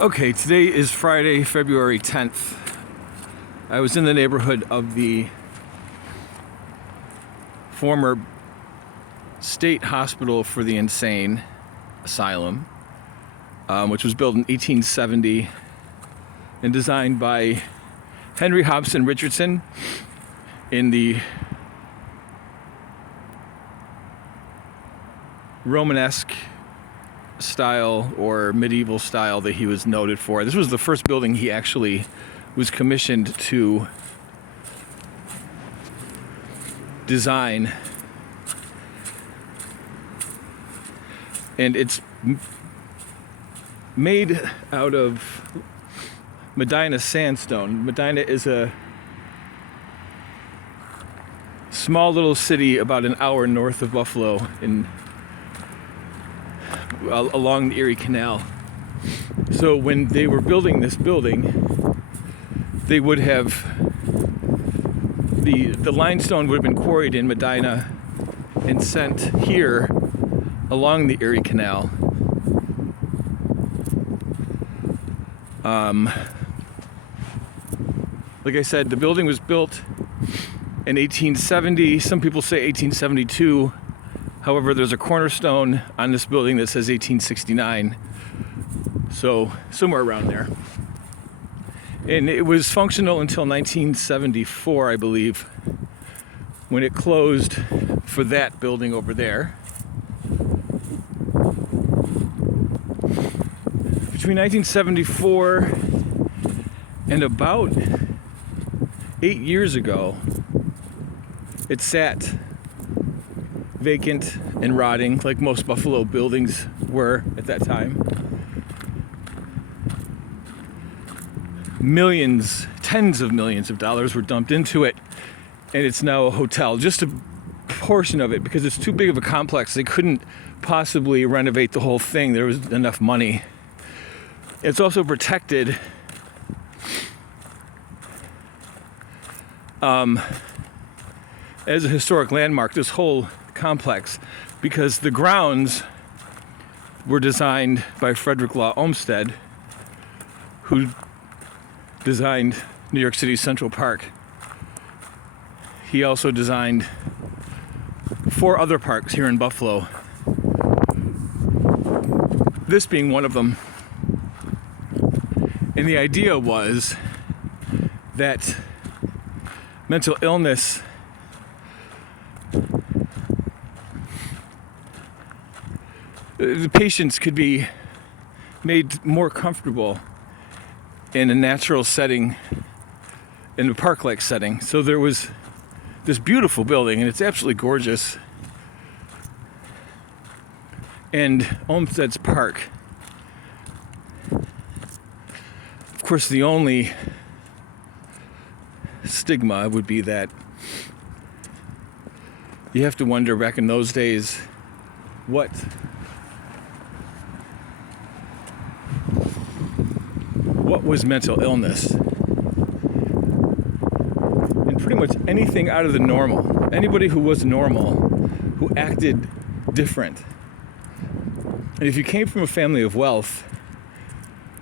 Okay, today is Friday, February 10th. I was in the neighborhood of the former state hospital for the insane, Asylum, which was built in 1870 and designed by H.H.Richardson in the Romanesque style or medieval style that he was noted for. This was the first building he actually was commissioned to design, and it's made out of Medina sandstone. Medina is a small little city about an hour north of Buffalo along the Erie Canal. So when they were building this building, they would have the limestone would have been quarried in Medina and sent here along the Erie Canal. Like I said, the building was built in 1870. Some people say 1872. However, there's a cornerstone on this building that says 1869. So somewhere around there. And it was functional until 1974, I believe, when it closed for that building over there. Between 1974 and about 8 years ago, it sat vacant and rotting like most Buffalo buildings were at that time. Millions, tens of millions of dollars were dumped into it, and it's now a hotel. Just a portion of it, because it's too big of a complex. They couldn't possibly renovate the whole thing. There was enough money. It's also protected as a historic landmark, this whole complex, because the grounds were designed by Frederick Olmstead, who designed New York City's Central Park. He also designed 4 other parks here in Buffalo, this being one of them. And the idea was that mental illness the patients could be made more comfortable in a natural setting, in a park-like setting. So there was this beautiful building, and it's absolutely gorgeous. And Olmstead's Park. Of course, the only stigma would be that you have to wonder, back in those days, what was mental illness. And pretty much anything out of the normal, anybody who was normal, who acted different. And if you came from a family of wealth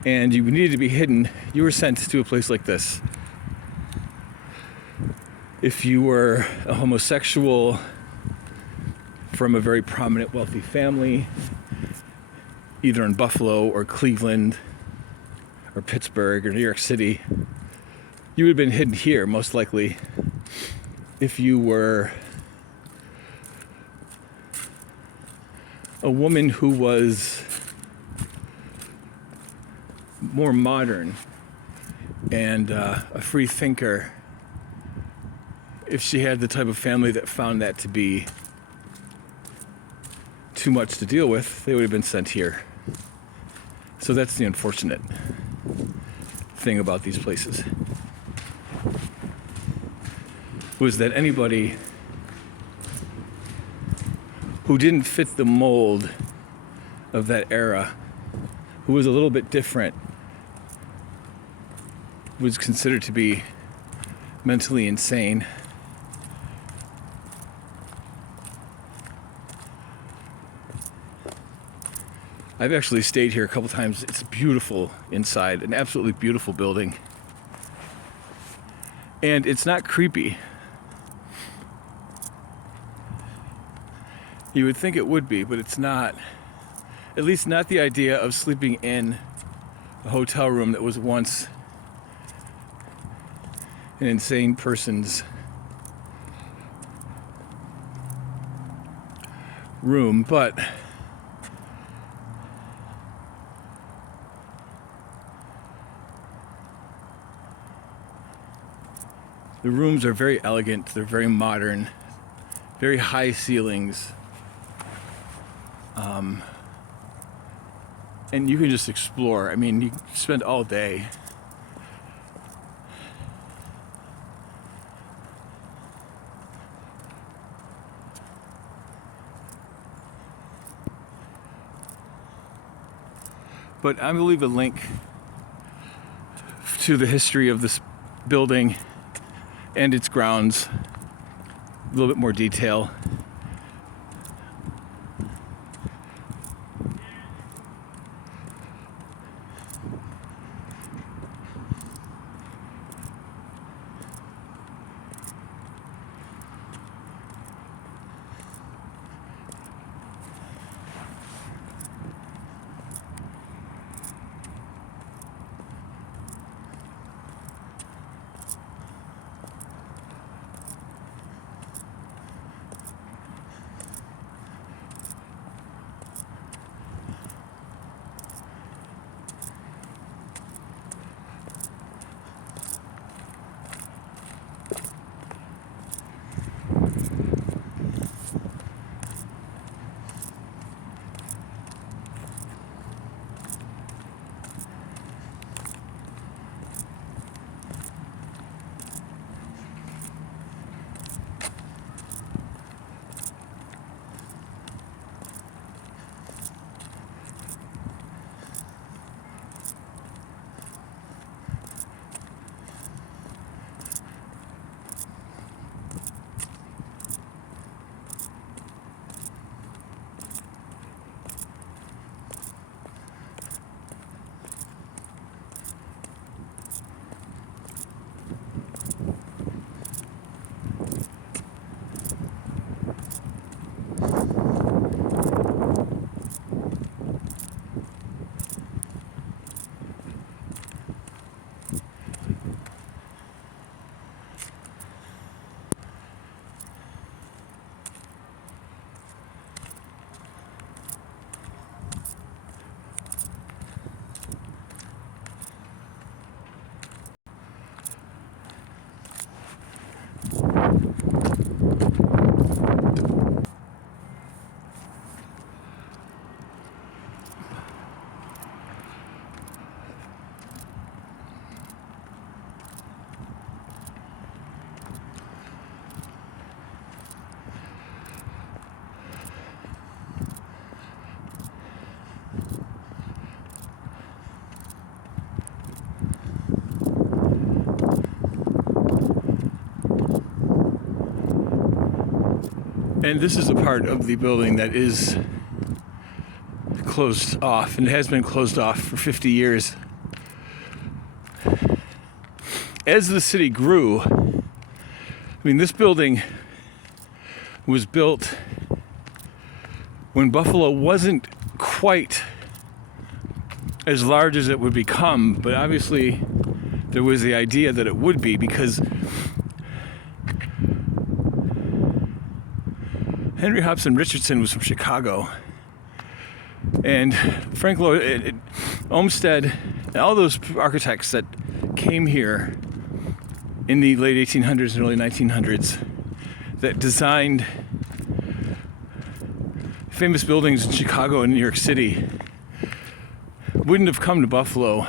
and you needed to be hidden, you were sent to a place like this. If you were a homosexual from a very prominent wealthy family, either in Buffalo or Cleveland or Pittsburgh or New York City, you would have been hidden here, most likely. If you were a woman who was more modern and a free thinker, if she had the type of family that found that to be too much to deal with, they would have been sent here. So that's the unfortunate thing about these places, was that anybody who didn't fit the mold of that era, who was a little bit different, was considered to be mentally insane. I've actually stayed here a couple times. It's beautiful inside, an absolutely beautiful building. And it's not creepy. You would think it would be, but it's not. At least not the idea of sleeping in a hotel room that was once an insane person's room, but the rooms are very elegant, they're very modern, very high ceilings. And you can just explore. I mean, you can spend all day. But I will leave a link to the history of this building and its grounds, a little bit more detail. And this is a part of the building that is closed off, and it has been closed off for 50 years. As the city grew, I mean, this building was built when Buffalo wasn't quite as large as it would become, but obviously there was the idea that it would be, because H.H.Richardson was from Chicago, and Frank Lloyd, Olmstead, and all those architects that came here in the late 1800s and early 1900s that designed famous buildings in Chicago and New York City wouldn't have come to Buffalo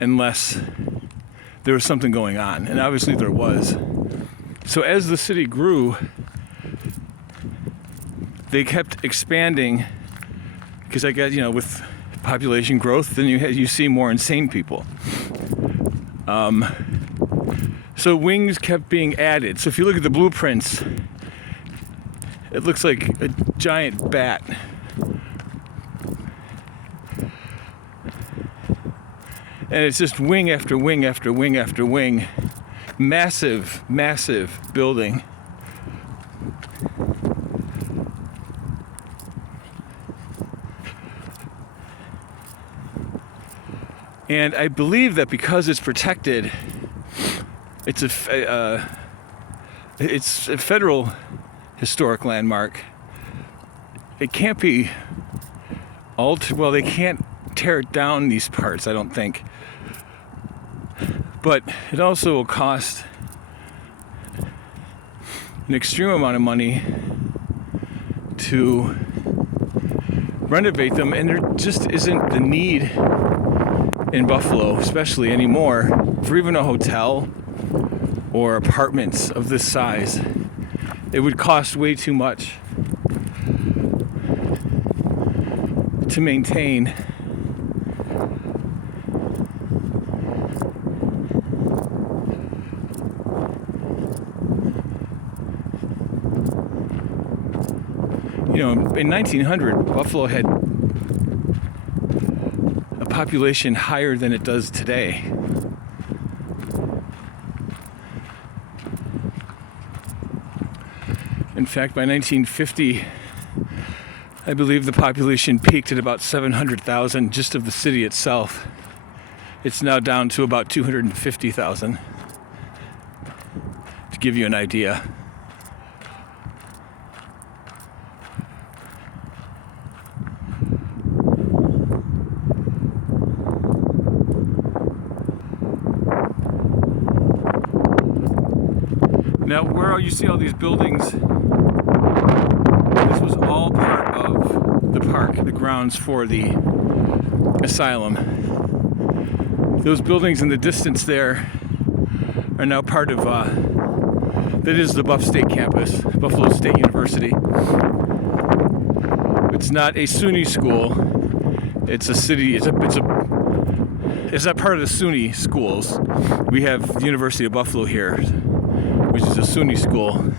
unless there was something going on, and obviously there was. So as the city grew, they kept expanding, because I guess, with population growth, then you see more insane people. So wings kept being added. So if you look at the blueprints, it looks like a giant bat. And it's just wing after wing after wing after wing. Massive, massive building. And I believe that because it's protected, it's a federal historic landmark. It can't be altered. Well, they can't tear it down, these parts, I don't think. But it also will cost an extreme amount of money to renovate them, and there just isn't the need in Buffalo, especially anymore, for even a hotel or apartments of this size. It would cost way too much to maintain. You know, in 1900, Buffalo had a population higher than it does today. In fact, by 1950, I believe the population peaked at about 700,000 just of the city itself. It's now down to about 250,000, to give you an idea. Now, where you see all these buildings, this was all part of the park, the grounds for the asylum. Those buildings in the distance there are now part of, that is the Buff State campus, Buffalo State University. It's not a SUNY school, it's a city, it's not part of the SUNY schools. We have the University of Buffalo here, which is a SUNY school.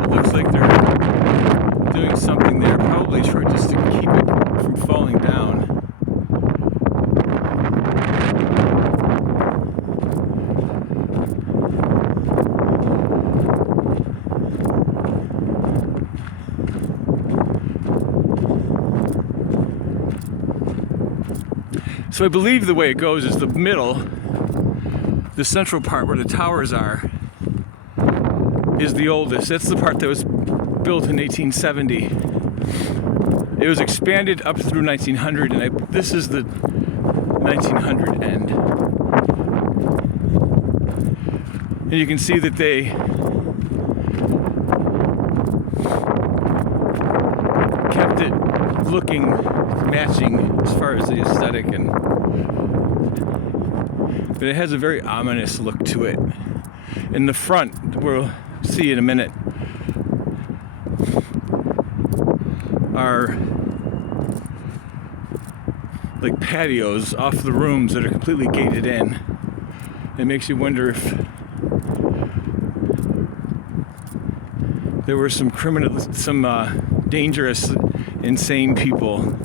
It looks like they're doing something there, probably just to keep it from falling down. So I believe the way it goes is the middle, the central part where the towers are, is the oldest. That's the part that was built in 1870. It was expanded up through 1900, and this is the 1900 end. And you can see that they kept it looking matching as far as the aesthetic, but it has a very ominous look to it. In the front, we'll see in a minute, are like patios off the rooms that are completely gated in. It makes you wonder if there were some dangerous, insane people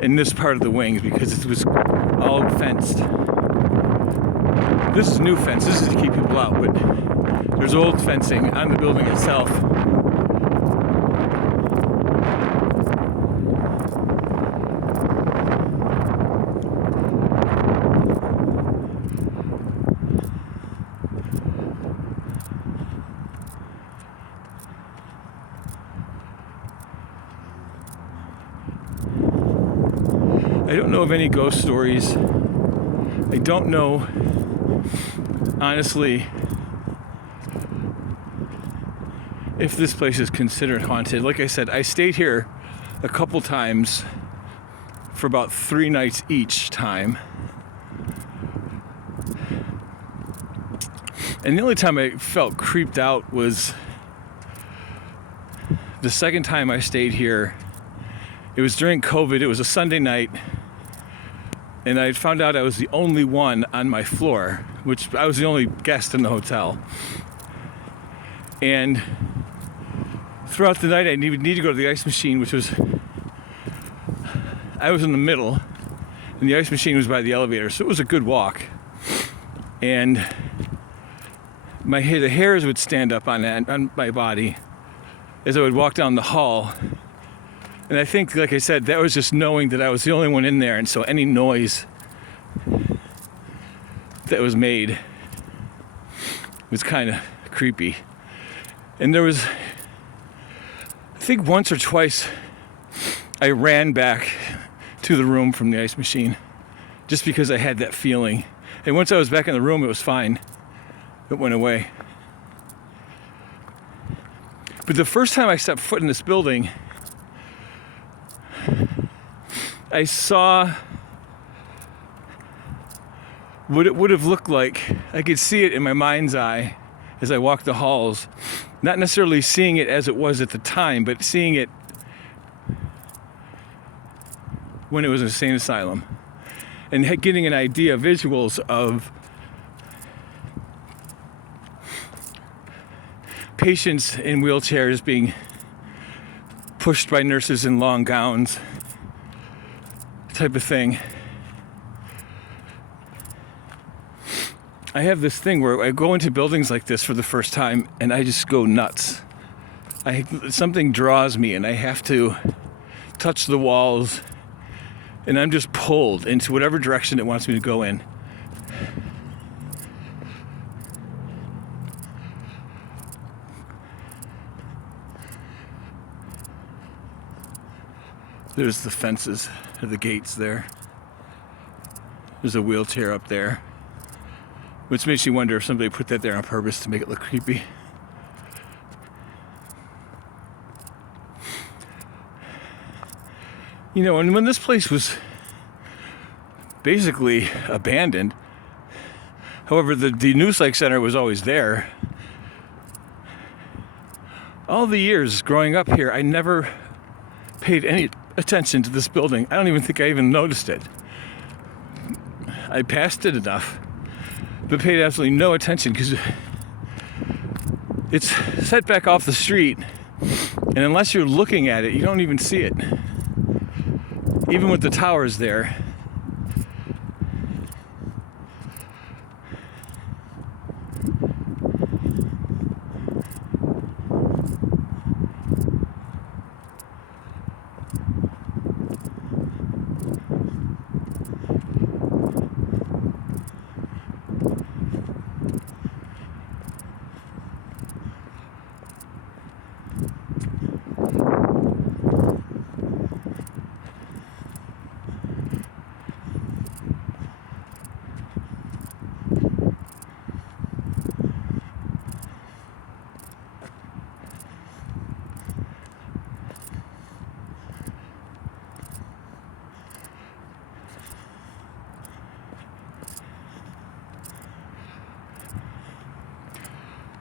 in this part of the wings, because it was all fenced. This is new fence. This is to keep people out, but there's old fencing on the building itself. I don't know of any ghost stories. I don't know, honestly, if this place is considered haunted. Like I said, I stayed here a couple times for about 3 nights each time. And the only time I felt creeped out was the second time I stayed here. It was during COVID. It was a Sunday night. And I found out I was the only one on my floor, which I was the only guest in the hotel. And throughout the night, I would need to go to the ice machine, I was in the middle, and the ice machine was by the elevator, so it was a good walk. And the hairs would stand up on my body as I would walk down the hall. And I think, like I said, that was just knowing that I was the only one in there, and so any noise that was made was kind of creepy. And there was, I think once or twice, I ran back to the room from the ice machine just because I had that feeling. And once I was back in the room, it was fine. It went away. But the first time I stepped foot in this building, I saw what it would have looked like. I could see it in my mind's eye as I walked the halls. Not necessarily seeing it as it was at the time, but seeing it when it was an insane asylum. And getting an idea, visuals of patients in wheelchairs being pushed by nurses in long gowns, type of thing. I have this thing where I go into buildings like this for the first time and I just go nuts. Something draws me and I have to touch the walls, and I'm just pulled into whatever direction it wants me to go in. There's the fences, or the gates there. There's a wheelchair up there, which makes you wonder if somebody put that there on purpose to make it look creepy. You know, and when this place was basically abandoned, however, the New Psych Center was always there. All the years growing up here, I never paid any attention to this building. I don't even think I even noticed it. I passed it enough, but paid absolutely no attention because it's set back off the street, and unless you're looking at it, you don't even see it. Even with the towers there.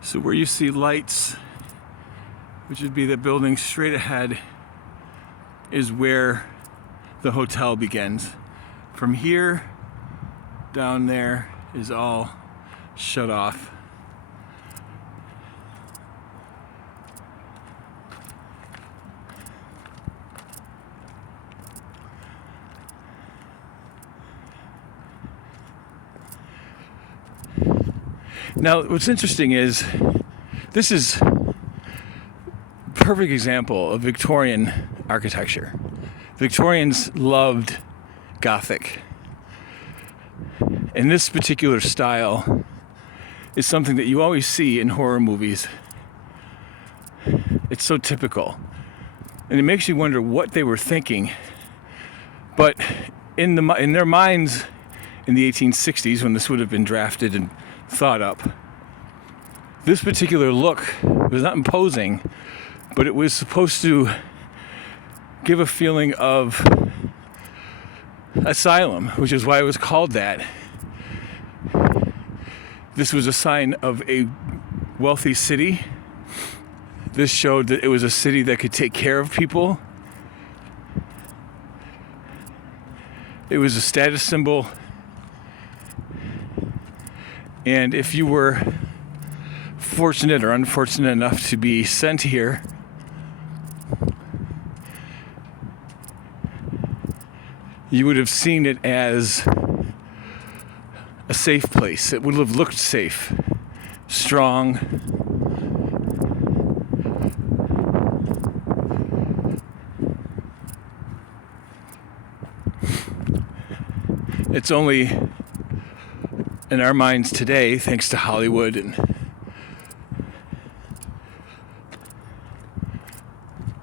So where you see lights, which would be the building straight ahead, is where the hotel begins. From here down there is all shut off. Now, what's interesting is this is a perfect example of Victorian architecture. Victorians loved Gothic. And this particular style is something that you always see in horror movies. It's so typical. And it makes you wonder what they were thinking. But in their minds in the 1860s, when this would have been drafted and thought up, this particular look was not imposing, but it was supposed to give a feeling of asylum, which is why it was called that. This was a sign of a wealthy city. This showed that it was a city that could take care of people. It was a status symbol. And if you were fortunate or unfortunate enough to be sent here, you would have seen it as a safe place. It would have looked safe, strong. It's only in our minds today, thanks to Hollywood and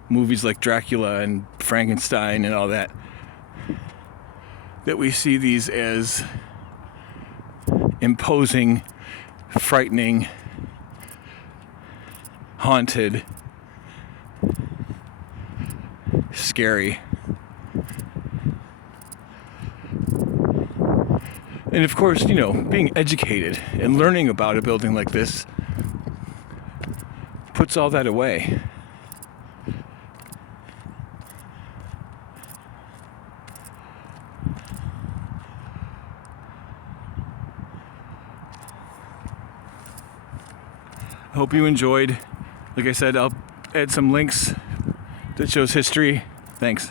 movies like Dracula and Frankenstein and all that, that we see these as imposing, frightening, haunted, scary. And of course, you know, being educated and learning about a building like this puts all that away. I hope you enjoyed. Like I said, I'll add some links that shows history. Thanks.